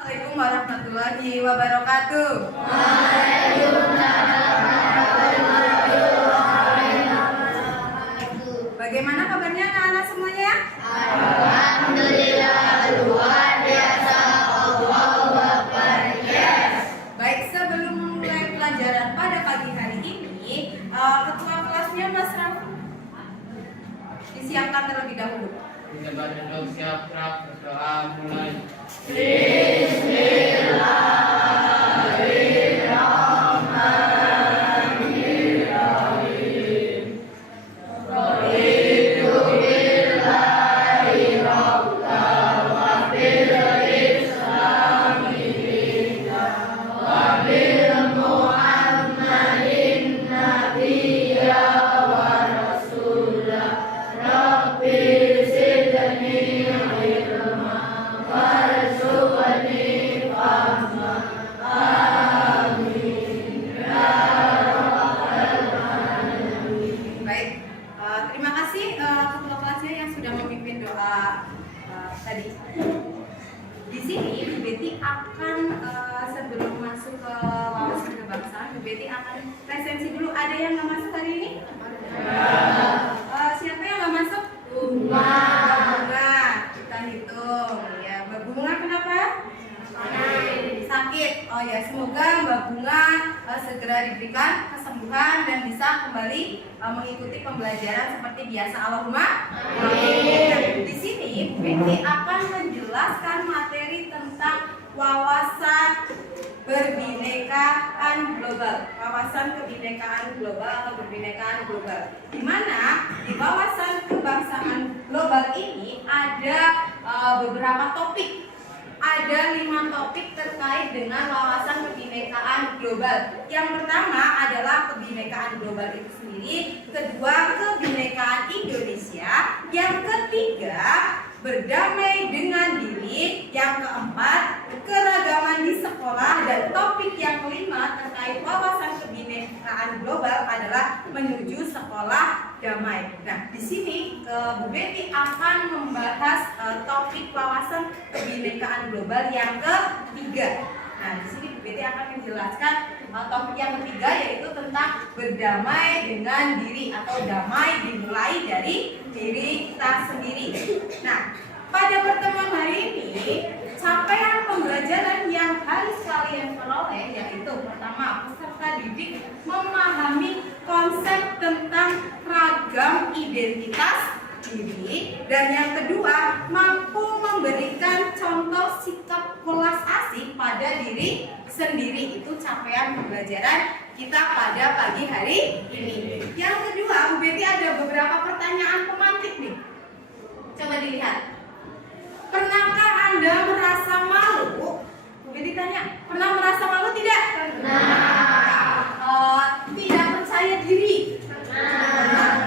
Assalamualaikum warahmatullahi wabarakatuh. Bagaimana kabarnya anak-anak semuanya? Alhamdulillah luar biasa. Allahu Akbar. Yes. Baik, sebelum memulai pelajaran pada pagi hari ini, ketua kelasnya Mas Raffi disiapkan terlebih dahulu. Kita baca dulu, siap, Raf, berdoa, mulai. Baik, terima kasih ketua kelasnya yang sudah memimpin doa tadi. Di sini Bu Betty akan sebelum masuk ke wawasan kebangsaan, Bu Betty akan presensi dulu. Ada yang nggak masuk hari ini? Siapa yang nggak masuk? Bunga. Bunga. Kita hitung. Ya, Mbak Bunga kenapa? Sakit. Oh ya, semoga Mbak Bunga segera diberikan kesembuhan dan bisa kembali mengikuti pembelajaran seperti biasa. Allahumma amin. Di sini Bu Betty akan menjelaskan materi tentang wawasan berbinekaan global, wawasan kebinekaan global atau berbinekaan global. Di mana di wawasan kebangsaan global ini ada beberapa topik. Ada 5 topik terkait dengan wawasan kebinekaan global. Yang pertama adalah kebinekaan global itu sendiri, kedua kebinekaan Indonesia, yang ketiga berdamai dengan diri, yang keempat keragaman di sekolah, dan topik yang kelima terkait wawasan kebinekaan global adalah menuju sekolah damai. Nah, di sini Bu Betty akan membahas topik wawasan kebinekaan global yang ketiga. Nah, di sini Bu Betty akan menjelaskan topik yang ketiga, yaitu tentang berdamai dengan diri atau damai dimulai dari diri kita sendiri. Nah, pada pertemuan hari ini, capaian pembelajaran yang harus kalian peroleh yaitu pertama, peserta didik memahami konsep tentang ragam identitas diri, dan yang kedua, mampu memberikan contoh sikap welas asih pada diri sendiri. Itu capaian pembelajaran kita pada pagi hari ini. Yang kedua, Bu Betty ada beberapa pertanyaan pemantik nih. Coba dilihat. Pernahkah Anda merasa malu? Bu Betty tanya, pernah merasa malu tidak? Tidak percaya diri?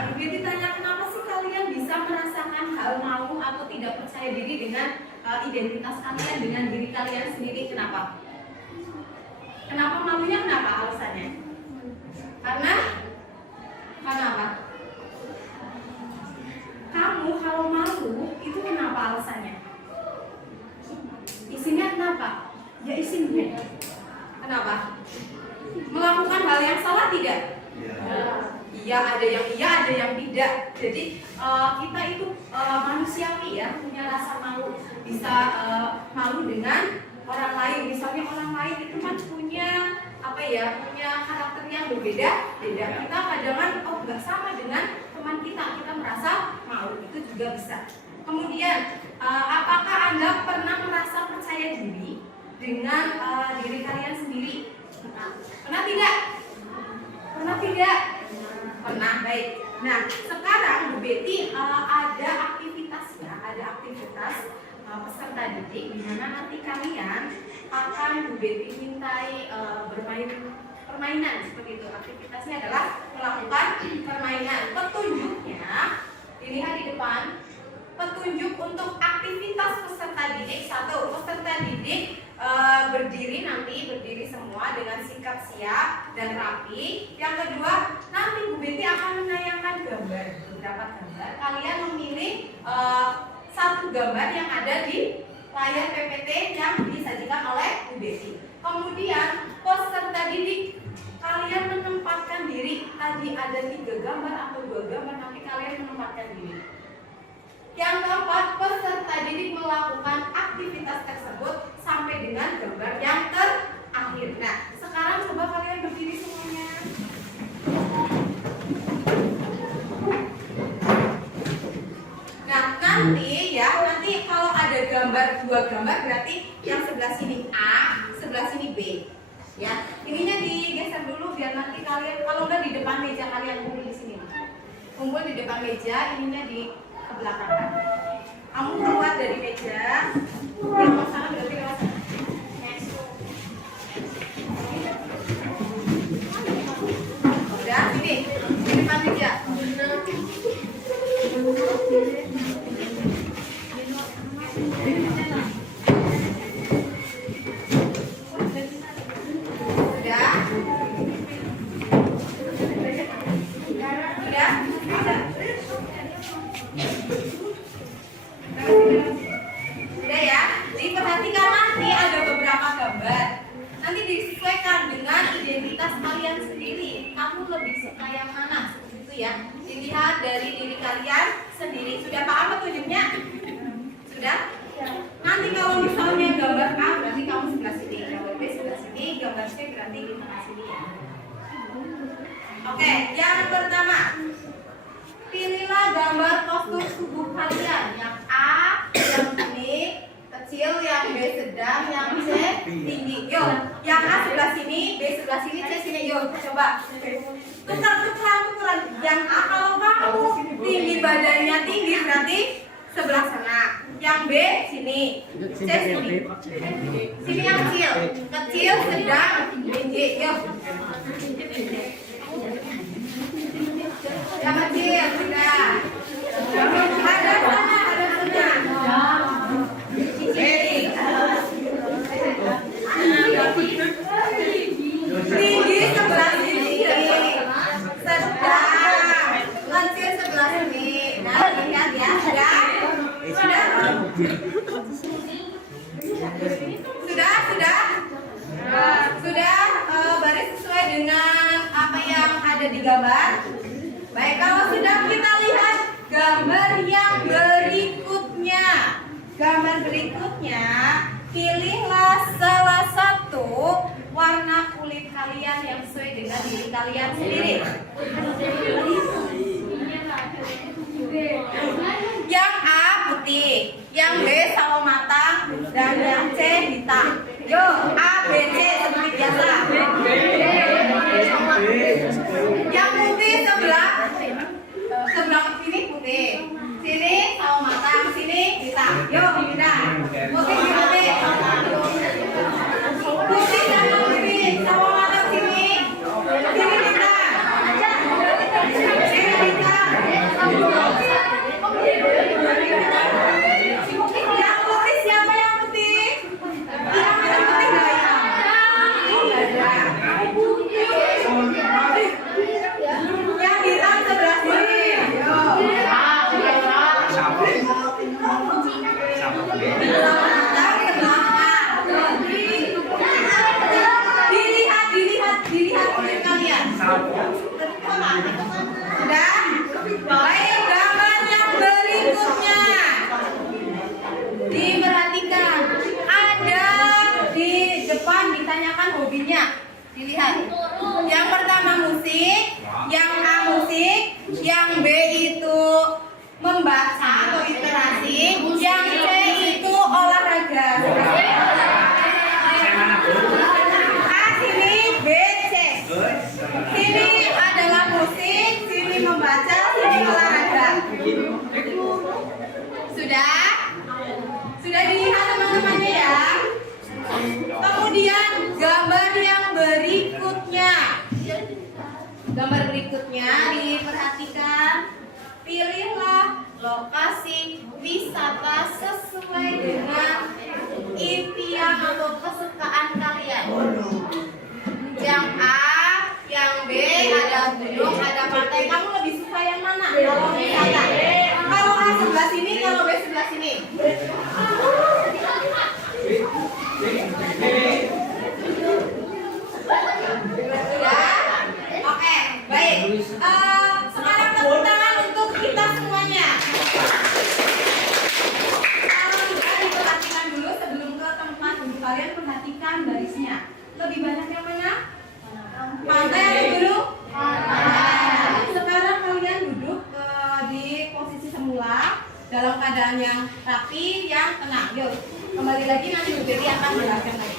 Bu Betty tanya, kenapa sih kalian bisa merasakan hal malu atau tidak percaya diri dengan identitas kalian, dengan diri kalian sendiri? Kenapa? Kenapa malunya? Kenapa alasannya? Karena apa? Kamu kalau malu itu kenapa alasannya? Isinya kenapa? Ya isinya. Kenapa? Melakukan hal yang salah tidak? Iya, ada yang iya, ada yang tidak. Jadi kita itu manusiawi ya, punya rasa malu. Bisa malu dengan orang lain. Misalnya orang lain itu kan punya punya karakter yang berbeda-beda. Kita kadang nggak sama dengan teman kita merasa malu, itu juga bisa. Kemudian, apakah Anda pernah merasa percaya diri dengan diri kalian sendiri? Pernah tidak? Pernah tidak? Pernah, baik. Nah, sekarang Bu Betty ada aktivitasnya, ada aktivitas peserta didik di mana nanti kalian akan Bu Betty mintai bermain permainan seperti itu. Aktivitasnya adalah melakukan permainan. Petunjuknya dilihat di depan. Petunjuk untuk aktivitas peserta didik. 1. Peserta didik berdiri semua dengan sikap siap dan rapi. Yang kedua, nanti Bu Betty akan menayangkan beberapa gambar. Kalian memilih satu gambar yang ada di layar PPT yang disajikan oleh Bu Betty. Kemudian peserta didik, kalian menempatkan diri. Tadi ada 3 gambar atau 2 gambar, nanti kalian menempatkan diri. Yang keempat, peserta didik melakukan aktivitas tersebut sampai dengan gambar yang terakhir. Nah, sekarang coba kalian berdiri semuanya. Nah, nanti kalau ada gambar 2 gambar berarti yang sebelah sini A, sebelah sini B. Ya, ininya digeser dulu biar nanti kalian kalau enggak di depan meja kalian kumpul di sini. Kumpul di depan meja, ininya di belakang. Kamu keluar dari meja, yang mau sana berarti lewat sana. Udah, sini di depan meja. Udah ya, diperhatikan nanti ada beberapa gambar. Nanti disesuaikan dengan identitas kalian sendiri. Kamu lebih suka yang mana? Itu ya. Dilihat dari diri kalian sendiri. Sudah paham petunjuknya? Sudah? Nanti kalau misalnya gambar A berarti kamu sebelah sini, gambar B sebelah sini, gambar C berarti di tengah sini ya. Oke, yang pertama. Pilihlah gambar kostum tubuh kalian. Yang A yang ini kecil, yang B sedang, yang C tinggi. Yuk, yang A sebelah sini, B sebelah sini, C sini. Yuk, coba. Tukeran. Yang A kalau kamu tinggi badannya tinggi berarti sebelah sana. Yang B sini, C sini. Sini yang kecil, sedang, tinggi. Yuk. Yang kecil sudah. Ada sana. Tinggi sebelah sini. Sedang. Kecil sebelah sini. Nah, lihat ya. Sudah. Baris sesuai dengan apa yang ada di gambar. Baik, kalau sudah kita lihat gambar yang berikutnya. Gambar berikutnya, pilihlah salah satu warna kulit kalian yang sesuai dengan diri kalian sendiri. Yang A putih, yang B sawo matang, dan yang C hitam. Yuk, A, B, C seperti biasa. Yang putih sebelah sini putih, sini sawo matang, sini hitam. Yuk, kita putih sama putih, sawo matang sini hitam, sini hitam. Yang putih siapa yang putih? Yang putih nggak ya? Yang hitam sebelah sini. Dilihat kulit kalian. Sudah? Baik, gambar yang berikutnya. Diperhatikan. Ada di depan ditanyakan hobinya. Dilihat. Yang pertama musik, yang A musik, yang B itu membaca atau literasi, yang C itu olahraga. A sini, B, C. Sini adalah musik, sini membaca, sini olahraga. Sudah? Sudah dilihat teman-temannya ya? Kemudian gambar yang berikutnya. Gambar berikutnya diperhatikan. Pilihlah lokasi wisata sesuai dengan impian atau kesukaan kalian. Yang A, yang B ada gunung, ada pantai. Kamu lebih suka yang mana? Kalau wisata. Kalau A sebelah sini, kalau B sebelah sini. banyak yang mana? Pantai atau gunung? Pantai. Sekarang kalian duduk di posisi semula dalam keadaan yang rapi, yang tenang. Yuk, kembali lagi nanti Bu Betty akan jelaskan lagi.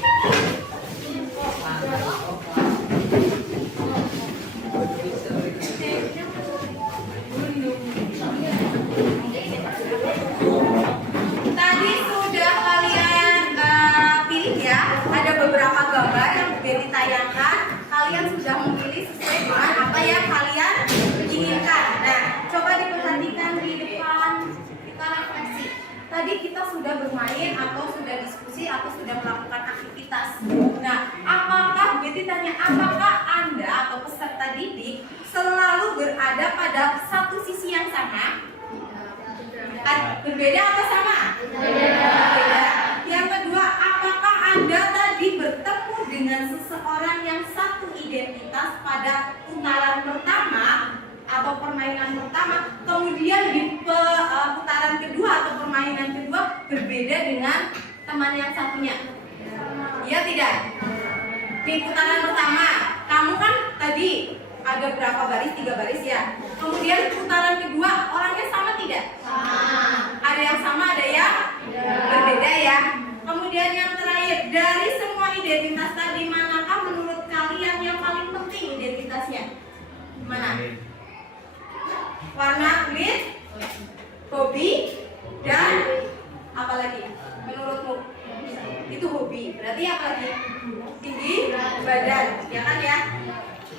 Tadi sudah kalian pilih ya, ada beberapa gambar yang Bu Betty tayangkan. Kalian sudah memilih sesuai dengan apa yang kalian inginkan. Nah, coba diperhatikan di depan, kita refleksi. Tadi kita sudah bermain atau sudah diskusi atau sudah melakukan aktivitas. Nah, apakah Bu Betty tanya, apakah Anda atau peserta didik selalu berada pada satu sisi yang sama? Berbeda atau sama? Berbeda. Yang kedua, apakah Anda tadi bertemu dengan seseorang yang satu identitas pada putaran pertama atau permainan pertama, kemudian di putaran kedua atau permainan kedua berbeda dengan teman yang satunya? Iya tidak? Di putaran pertama, kamu kan tadi ada berapa baris? 3 baris ya. Kemudian putaran kedua orangnya sama tidak? Ada yang sama, ada yang berbeda ya. Kemudian yang terakhir, dari semua identitas tadi, manakah menurut kalian yang paling penting identitasnya? Mana? Warna kulit, hobi, dan apa lagi? Menurutmu? Itu hobi. Berarti apa lagi? Tinggi badan, ya kan ya?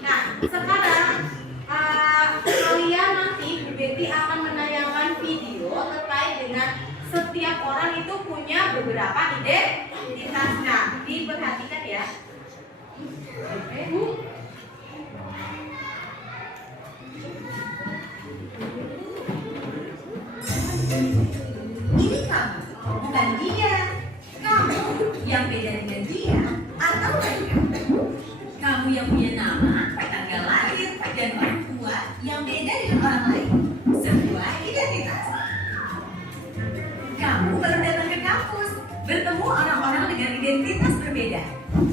Nah, sekarang kalian nanti Bu Betty akan menayangkan video terkait dengan setiap orang itu punya beberapa identitas. Nah, diperhatikan ya. Ini kamu, bukan dia. Kamu yang beda dengan dia atau mereka. Kamu yang punya nama, tanggal lahir, dan orang tua yang beda dengan orang lain. Sebuah identitas. Kamu baru datang ke kampus, bertemu orang-orang dengan identitas berbeda.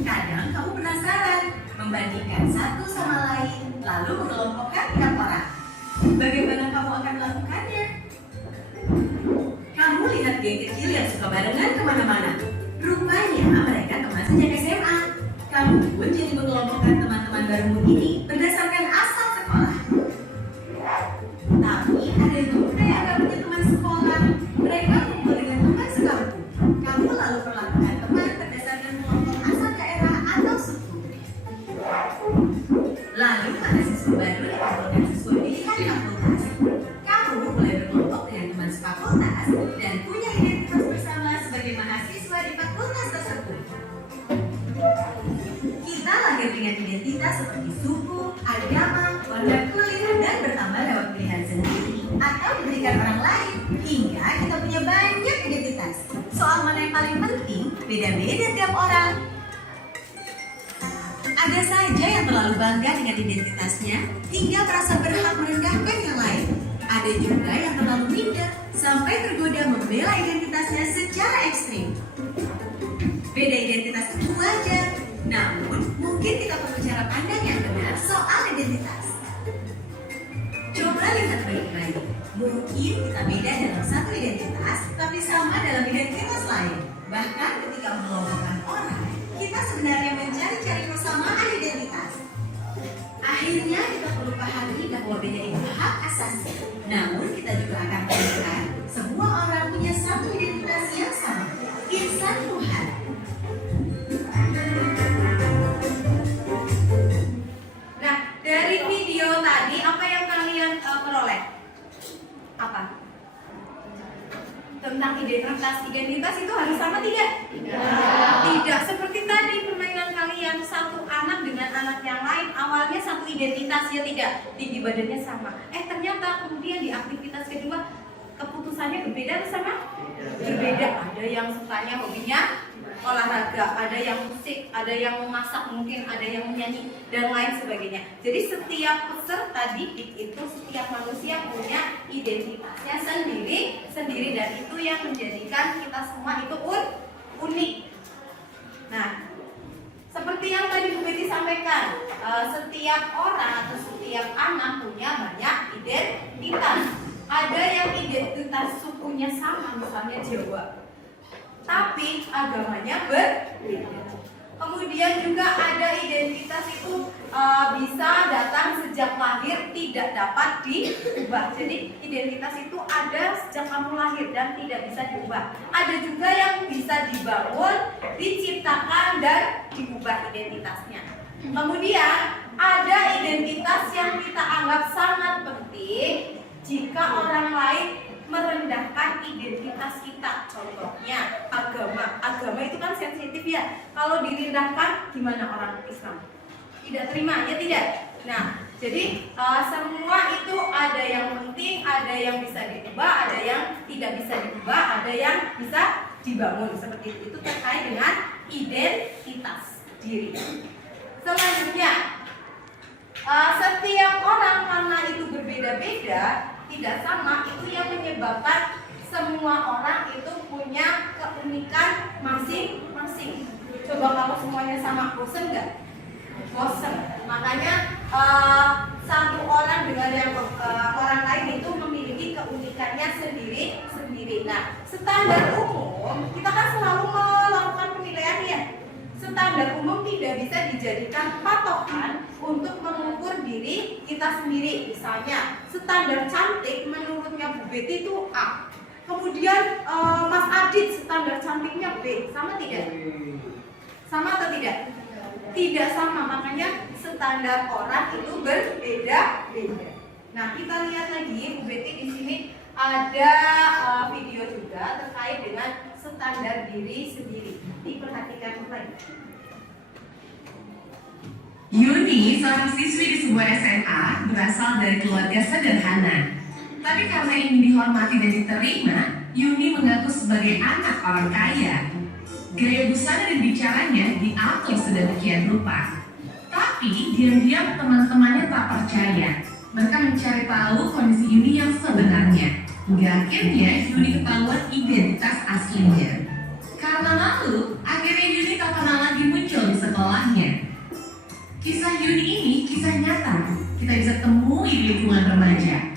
Kadang kamu penasaran, membandingkan satu sama lain, lalu mengelompokkan tiap orang. Bagaimana kamu akan melakukannya? Kamu lihat geng kecil yang suka barengan kemana-mana. Rupanya mereka teman sejak SMA. Kamu pun jadi mengelompokkan teman-teman barumu ini berdasarkan asal sekolah. Tapi ada juga yang gak punya teman sekolah. Mereka kumpul dengan teman sekampung. Kamu lalu perlakukan teman berdasarkan kelompok asal daerah atau suku. Lalu mahasiswa baru dikumpulkan sesuai pilihan fakultas. Kamu mulai berkelompok dengan teman sefakultas dan punya identitas bersama sebagai mahasiswa di fakultas tersebut. Kita lahir dengan identitas seperti suku, agama, warna kulit, dan bertambah lewat pilihan sendiri atau diberikan orang lain hingga kita punya banyak identitas. Soal mana yang paling penting, beda-beda tiap orang. Ada saja yang terlalu bangga dengan identitasnya hingga merasa berhak merendahkan yang lain. Ada juga yang terlalu minder sampai tergoda membela identitasnya secara ekstrim. Beda identitas itu wajar, namun mungkin kita perlu cara pandang yang benar soal identitas. Coba lihat baik-baik. Mungkin kita beda dalam satu identitas, tapi sama dalam identitas lain. Bahkan ketika mengelompokkan orang, kita sebenarnya mencari-cari persamaan identitas. Akhirnya kita perlu pahami bahwa beda itu hak asasi. Namun kita juga akan menemukan semua orang punya satu identitas yang sama, insan Tuhan. Nah, dari video tadi apa yang kalian peroleh? Apa? Tentang identitas itu harus sama tidak? Tidak. Seperti tadi permainan kalian, satu anak dengan anak yang lain awalnya satu identitas ya tidak? Tinggi badannya sama. Ternyata kemudian di aktivitas kedua keputusannya berbeda atau sama? Berbeda. Ada yang sukanya hobinya olahraga, ada yang musik, ada yang memasak, mungkin ada yang menyanyi dan lain sebagainya. Jadi setiap peserta didik itu, setiap manusia punya identitasnya sendiri dan itu yang menjadikan kita semua itu unik. Nah, Seperti yang tadi Bu Betty sampaikan, setiap orang atau setiap anak punya banyak identitas. Ada yang identitas sukunya sama, misalnya Jawa, tapi agamanya berbeda. Kemudian juga ada identitas itu bisa datang sejak lahir, tidak dapat diubah. Jadi identitas itu ada sejak kamu lahir dan tidak bisa diubah. Ada juga yang bisa dibangun, diciptakan dan diubah identitasnya. Kemudian ada identitas yang kita anggap sangat penting jika orang lain merendahkan identitas kita. Contohnya agama itu kan sensitif ya. Kalau direndahkan gimana orang Islam? Tidak terima, ya tidak? Nah, jadi semua itu ada yang penting, ada yang bisa diubah, ada yang tidak bisa diubah, ada yang bisa dibangun. Seperti itu terkait dengan identitas diri. Selanjutnya, setiap orang karena itu berbeda-beda, tidak sama, itu yang menyebabkan semua orang itu punya keunikan masing-masing. Coba kalau semuanya sama, bosen nggak? Bosen. Makanya satu orang dengan yang orang lain itu memiliki keunikannya sendiri-sendiri. Nah, standar umum kita kan selalu melakukan penilaian ya. Standar umum tidak bisa dijadikan patokan untuk mengukur diri kita sendiri. Misalnya, standar cantik menurutnya Bu Betty itu A. Kemudian Mas Adit standar cantiknya B. Sama tidak? Sama atau tidak? Tidak sama, makanya standar orang itu berbeda-beda. Nah, kita lihat lagi Bu Betty di sini ada video juga terkait dengan standar diri sendiri. Diperhatikan lagi. Yuni, seorang siswi di sebuah SMA, berasal dari keluarga sederhana. Tapi karena ingin dihormati dan diterima, Yuni mengaku sebagai anak orang kaya. Gaya busana dan bicaranya diatur sedemikian rupa. Tapi diam-diam teman-temannya tak percaya. Mereka mencari tahu kondisi Yuni yang sebenarnya. Hingga akhirnya Yuni ketahuan identitas aslinya. Karena malu, akhirnya Yuni tak pernah lagi muncul di sekolahnya. Kisah Yuni ini kisah nyata. Kita bisa temui di lingkungan remaja.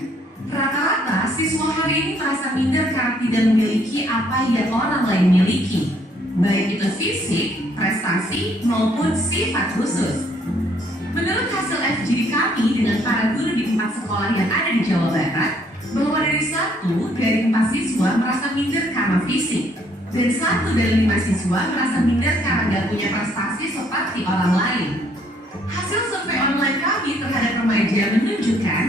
Rata-rata siswa hari ini merasa minder karena tidak memiliki apa yang orang lain miliki, baik itu fisik, prestasi, maupun sifat khusus. Menurut hasil FGD kami dengan para guru di 4 sekolah yang ada di Jawa Barat, bahwa dari 1 dari 4 siswa merasa minder karena fisik, dan 1 dari 5 siswa merasa minder karena gak punya prestasi seperti orang lain. Hasil survei online kami terhadap remaja menunjukkan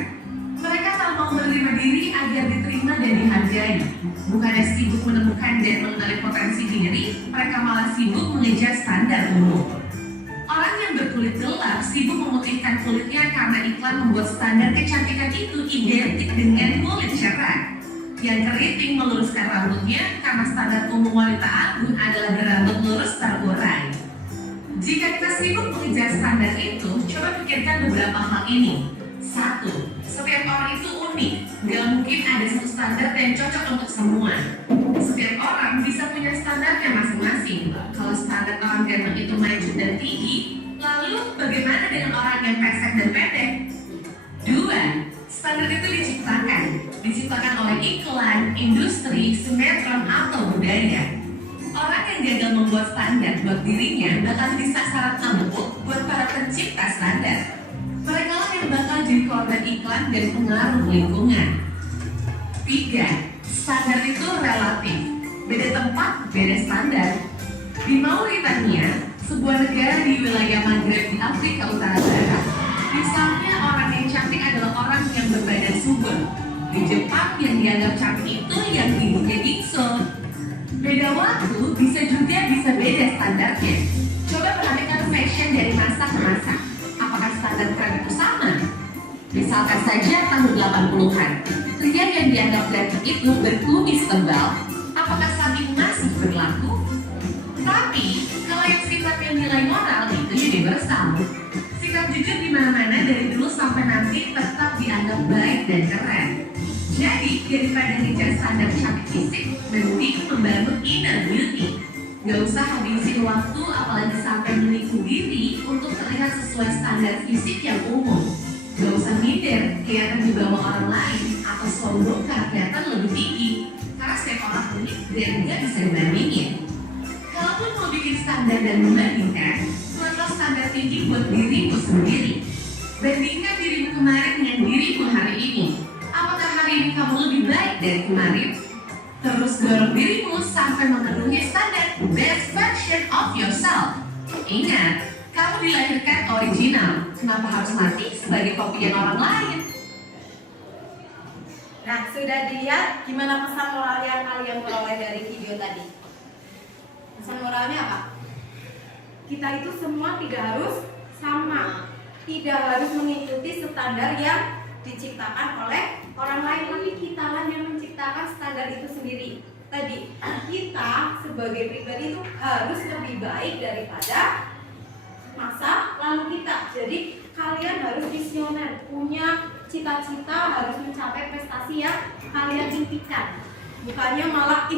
mereka tak mau menerima diri agar diterima dan dihargai. Bukannya sibuk menemukan dan mengenali potensi diri, mereka malah sibuk mengejar standar umum. Orang yang berkulit gelap sibuk memutihkan kulitnya karena iklan membuat standar kecantikan itu identik dengan kulit cerah. Yang keriting meluruskan rambutnya karena standar umum wanita anggun adalah berambut lurus terurai. Jika kita sibuk mengejar standar itu, coba pikirkan beberapa hal ini. 1. Setiap orang itu unik, gak mungkin ada satu standar yang cocok untuk semua. Setiap orang bisa punya standarnya masing-masing. Kalau standar orang ganteng itu maju dan tinggi, lalu bagaimana dengan orang yang pesek dan pendek? 2. Standar itu diciptakan oleh iklan, industri, sinetron, atau budaya. Orang yang gagal membuat standar buat dirinya bakal jadi sasaran empuk buat para pencipta standar. Mereka lah yang bakal jadi korban iklan dan pengaruh lingkungan. 3. Standar itu relatif. Beda tempat, beda standar. Di Mauritania, sebuah negara di wilayah Maghreb di Afrika Utara Barat, misalnya orang yang cantik adalah orang yang berbadan subur. Di Jepang yang dianggap cantik itu yang ibunya biksu. Beda waktu bisa beda standarnya. Coba perhatikan fashion dari masa ke masa. Apakah standar tren itu sama? Misalkan saja tahun 80-an, pria yang dianggap ganteng itu berkumis tebal. Apakah saat ini masih berlaku? Tapi kalau yang sifatnya nilai moral itu universal. Sikap jujur di mana-mana dari dulu sampai nanti tetap dianggap baik dan keren. Jadi daripada ngejar standar cantik fisik, mending membangun inner beauty. Gak usah habisin waktu apalagi sampai menipu diri untuk terlihat sesuai standar fisik yang umum. Gak usah minder, kelihatan di bawah orang lain atau sombongkar kelihatan lebih tinggi. Karena setiap orang unik dan gak bisa dibandingin. Kalaupun mau bikin standar dan membandingkan, buatlah standar tinggi buat dirimu sendiri. Bandingkan dirimu kemarin dengan dirimu hari ini. Apakah hari ini kamu lebih baik dari kemarin? Terus dorong dirimu sampai memenuhi standar best version of yourself. Ingat, kamu dilahirkan original. Kenapa harus mati sebagai kopian orang lain? Nah, sudah dilihat gimana pesan moral yang kalian peroleh dari video tadi? Pesan moralnya apa? Kita itu semua tidak harus sama, tidak harus mengikuti standar yang diciptakan oleh orang lain, tapi kita lah yang menciptakan standar itu sendiri. Tadi kita sebagai pribadi itu harus lebih baik daripada masa lalu kita. Jadi kalian harus visioner, punya cita-cita, harus mencapai prestasi yang kalian impikan. Bukannya malah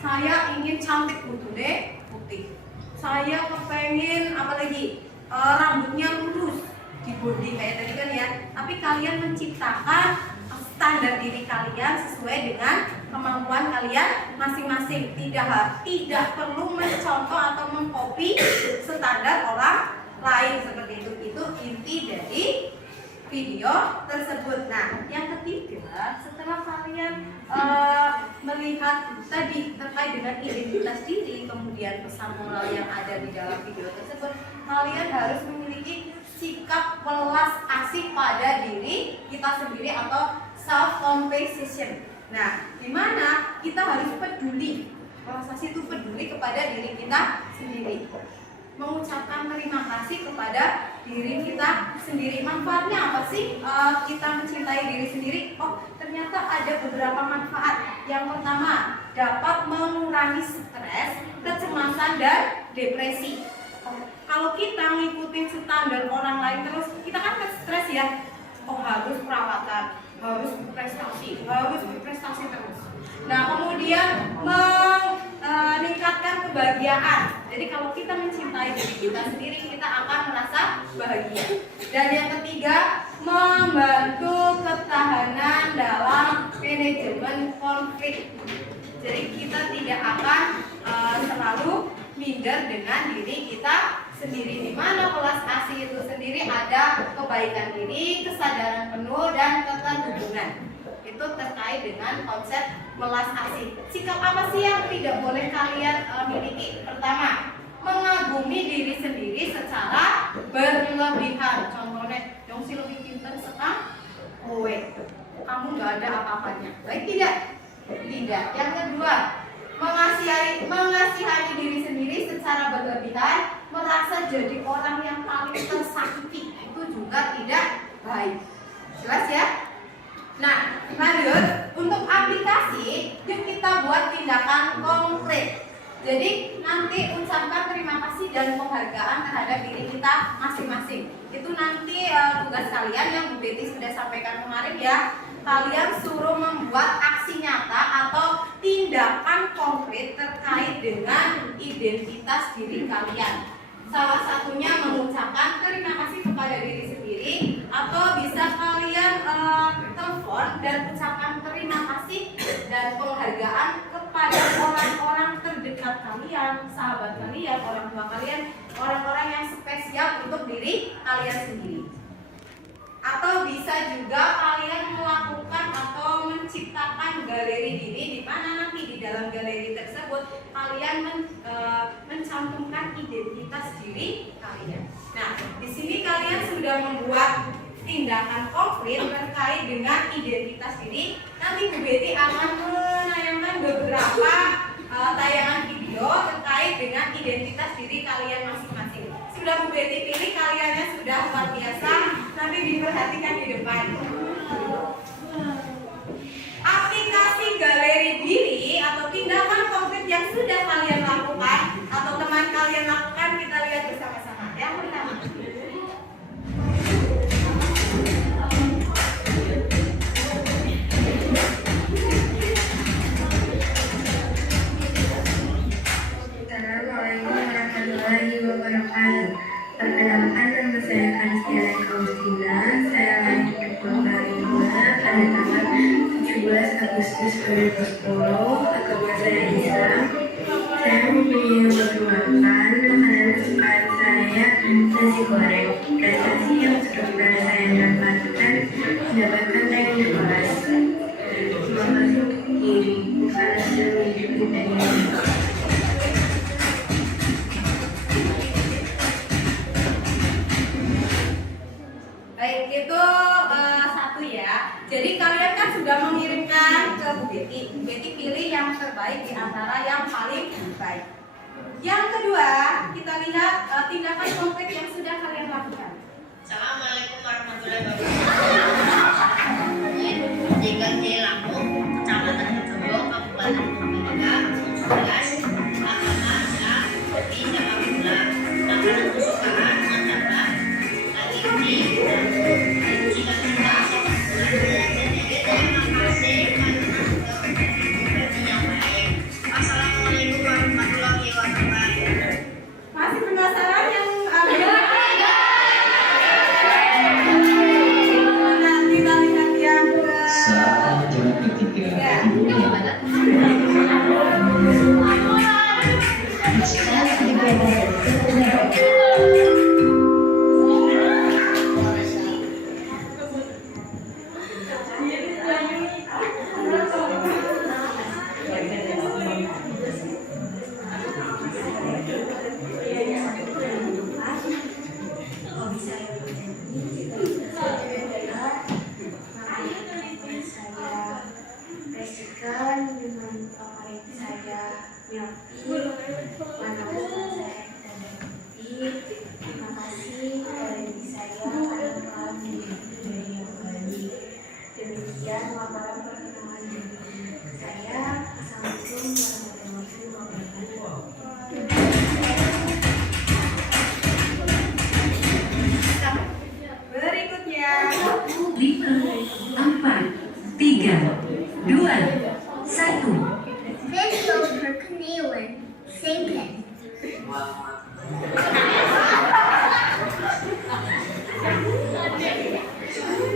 saya ingin cantik deh putih. Saya kepengen apalagi rambutnya lurus di body kayak tadi kan ya. Tapi kalian menciptakan standar diri kalian sesuai dengan kemampuan kalian masing-masing. Tidak perlu mencontoh atau mengcopy standar orang lain seperti itu. Itu inti dari video tersebut. Nah, yang ketiga, setelah kalian melihat tadi terkait dengan identitas diri, kemudian pesan moral yang ada di dalam video tersebut, kalian harus memiliki sikap welas asih pada diri kita sendiri atau self compassion. Nah, di mana kita harus peduli. Welas asih itu peduli kepada diri kita sendiri. Mengucapkan terima kasih kepada diri kita sendiri. Manfaatnya apa sih kita mencintai diri sendiri? Oh, ternyata ada beberapa manfaat. Yang pertama, dapat mengurangi stres, kecemasan, dan depresi. Kalau kita ngikutin standar orang lain terus, kita kan stres ya. Oh, harus perawatan, harus berprestasi terus. Nah, kemudian meningkatkan kebahagiaan. Jadi kalau kita mencintai diri kita sendiri, kita akan merasa bahagia. Dan yang ketiga, membantu ketahanan dalam manajemen konflik. Jadi kita tidak akan selalu minder dengan diri kita sendiri. Di mana welas asih itu sendiri ada kebaikan diri, kesadaran penuh, dan keterhubungan. Itu terkait dengan konsep welas asih. Sikap apa sih yang tidak boleh kalian miliki? Pertama, mengagumi diri sendiri secara berlebihan. Contohnya, yang si lebih pintar sekang, kowe, kamu nggak ada apa-apanya. Baik tidak? Tidak. Yang kedua, mengasihani diri sendiri secara berlebihan, merasa jadi orang yang paling tersakiti. Itu juga tidak baik. Jelas ya? Nah, lanjut, untuk aplikasi, yuk kita buat tindakan konkret. Jadi nanti ucapkan terima kasih dan penghargaan terhadap diri kita masing-masing. Itu nanti tugas kalian yang Bu Betty sudah sampaikan kemarin ya. Kalian suruh membuat aksi nyata atau tindakan konkret terkait dengan identitas diri kalian. Salah satunya mengucapkan terima kasih kepada diri sendiri, atau bisa kalian telepon dan ucapkan terima kasih dan penghargaan kepada orang-orang terdekat kalian, sahabat kalian, orang tua kalian, orang-orang yang spesial untuk diri kalian sendiri. Atau bisa juga kalian melakukan atau menciptakan galeri diri, di mana nanti di dalam galeri tersebut kalian mencantumkan identitas diri kalian. Nah, di sini kalian sudah membuat tindakan konkret terkait dengan identitas diri. Nanti Bu Betty akan menayangkan beberapa tayangan video terkait dengan identitas diri kalian masing-masing. Sudah Bu Betty pilih, kaliannya sudah luar biasa. Nanti diperhatikan di depan. Aplikasi galeri diri atau tindakan konkret yang sudah kalian lakukan atau teman kalian lakukan, kita lihat bersama-sama. Yang pertama, Agustus 2010, agama saya Islam. Saya mempunyai hobi makan. Makanan kesukaan saya nasi goreng. Prestasi yang sudah saya dapatkan ranking di kelas. Terima kasih diri. Bukan hasil hidup ini. Baik, itu satu ya. Jadi kalian kan sudah mengirimkan ke Bu Betty. Bu Betty pilih yang terbaik di antara yang paling baik. Yang kedua, kita lihat tindakan konkret yang sudah kalian lakukan. Assalamualaikum warahmatullahi wabarakatuh. Di Ganti Lampung, Kecamatan Jombang, Kabupaten Purbalingga, 11, makanan yang seperti sepak bola, makanan kesukaan adalah kali ini jika kita sepak bola. Terima kasih yang baik. Assalamualaikum warahmatullahi wabarakatuh. Masih penasaran yang nanti kita lihat yang ke Saat jalan ketiga ibunya Pastikan dengan favorit saya Nyopi, manapun saya kita dapati. Terima kasih dari saya karena telah menjadi dari yang baik. Demikian laporan perkenalan diri saya. Assalamualaikum warahmatullahi wabarakatuh. berikutnya. 5, 4, 3, 2, 1. Veel verknieuwen, zinken.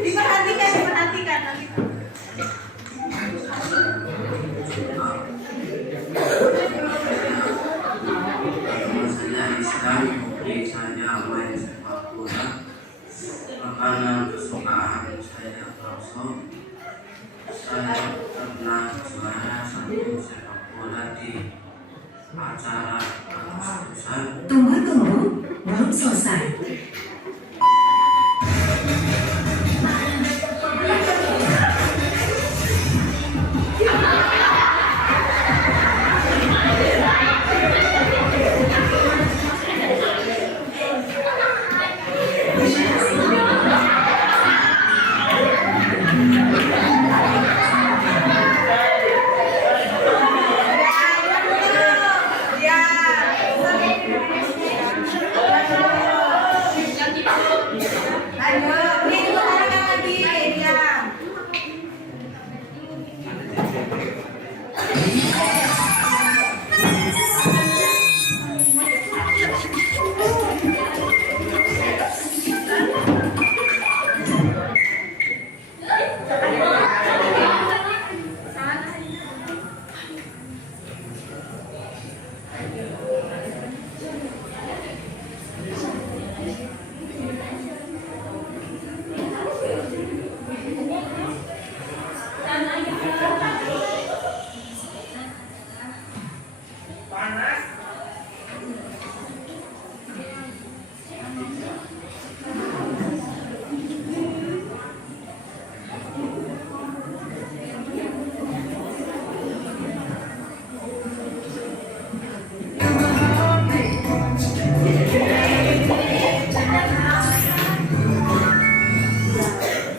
Diperhatikan nanti. Saya Islam, hobi saya main sepak bola. Makanan kesukaan saya bakso. Saya pernah juara 1 sepak bola di acara Agustusan. Tunggu, belum selesai.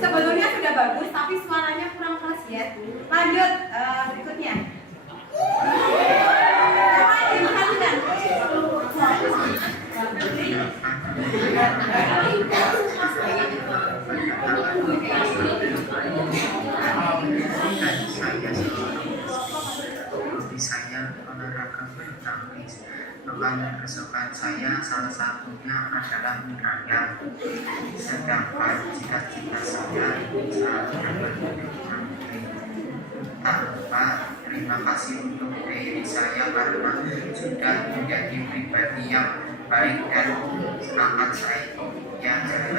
Sebetulnya sudah bagus, tapi suaranya kurang keras ya. Lanjut berikutnya. Diperhatikan. Hobi saya olahraga bulu tangkis. Makanan kesukaan saya salah satunya adalah mie ayam. Sedangkan cita-cita saya bisa menjadi pemain. Tak lupa terima kasih untuk diri saya karena sudah menjadi pribadi yang baik dan semangat saya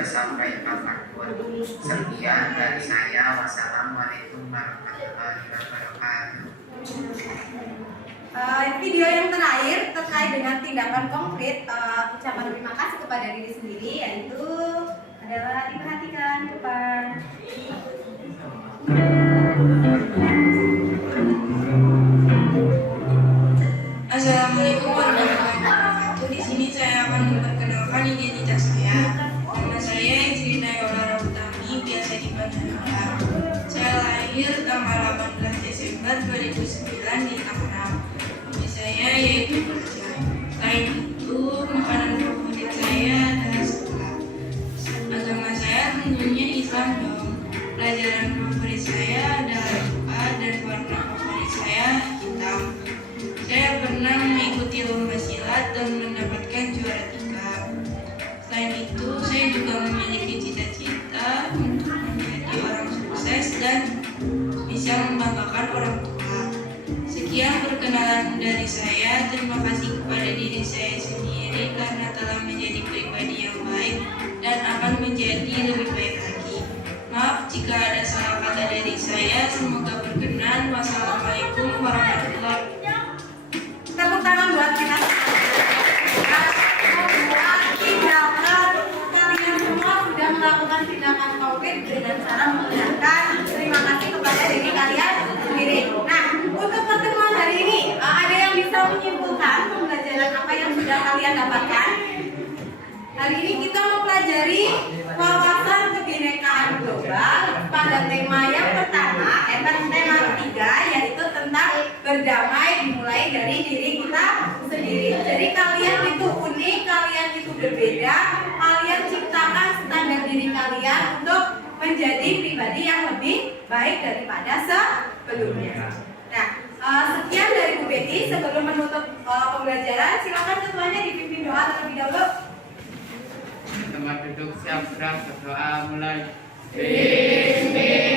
sampai kapanpun. Sekian dari saya. Wassalamualaikum warahmatullahi wabarakatuh. Video yang terakhir terkait dengan tindakan konkret ucapan terima kasih kepada diri sendiri, yaitu adalah diperhatikan di depan. Assalamualaikum warahmatullahi wabarakatuh. Di sini saya akan memperkenalkan identitas saya. Nama saya Izrina Yola Rautami, biasa dipanggil Yola. Saya lahir tanggal 18 Desember 2009 di Tangerang. Hobi saya yaitu kerja. Selain itu, makanan favorit saya adalah sekolah. Agama saya tentunya Islam dong. Pelajaran favorit saya adalah IPA dan warna favorit saya hitam. Saya pernah mengikuti lomba silat dan mendapatkan juara 3. Selain itu, saya juga memiliki cita-cita untuk menjadi orang sukses dan bisa membanggakan orang tua. Sekian perkenalan dari saya. Terima kasih kepada diri saya sendiri karena telah menjadi pribadi yang baik dan akan menjadi lebih baik lagi. Maaf jika ada salah kata dari saya. Semoga berkenan. Wassalamualaikum warahmatullahi wabarakatuh. Tepuk tangan buat kita. Kalian semua sudah melakukan tindakan konkret dengan cara mengucapkan terima kasih kepada diri kalian sendiri. Nah, untuk pertemuan hari ini, ada yang bisa menyimpulkan pembelajaran apa yang sudah kalian dapatkan? Hari ini kita mempelajari wawasan kebinekaan global pada tema yang pertama, tema ketiga, yaitu tentang berdamai dimulai dari diri kita sendiri. Jadi kalian itu unik, kalian itu berbeda, kalian ciptakan standar diri kalian untuk menjadi pribadi yang lebih baik daripada sebelumnya. Nah, sekian dari Bu Betty. Sebelum menutup pembelajaran, silakan ketuanya dipimpin doa terlebih dahulu. Tempat duduk siap gerak, berdoa mulai. Bismillah.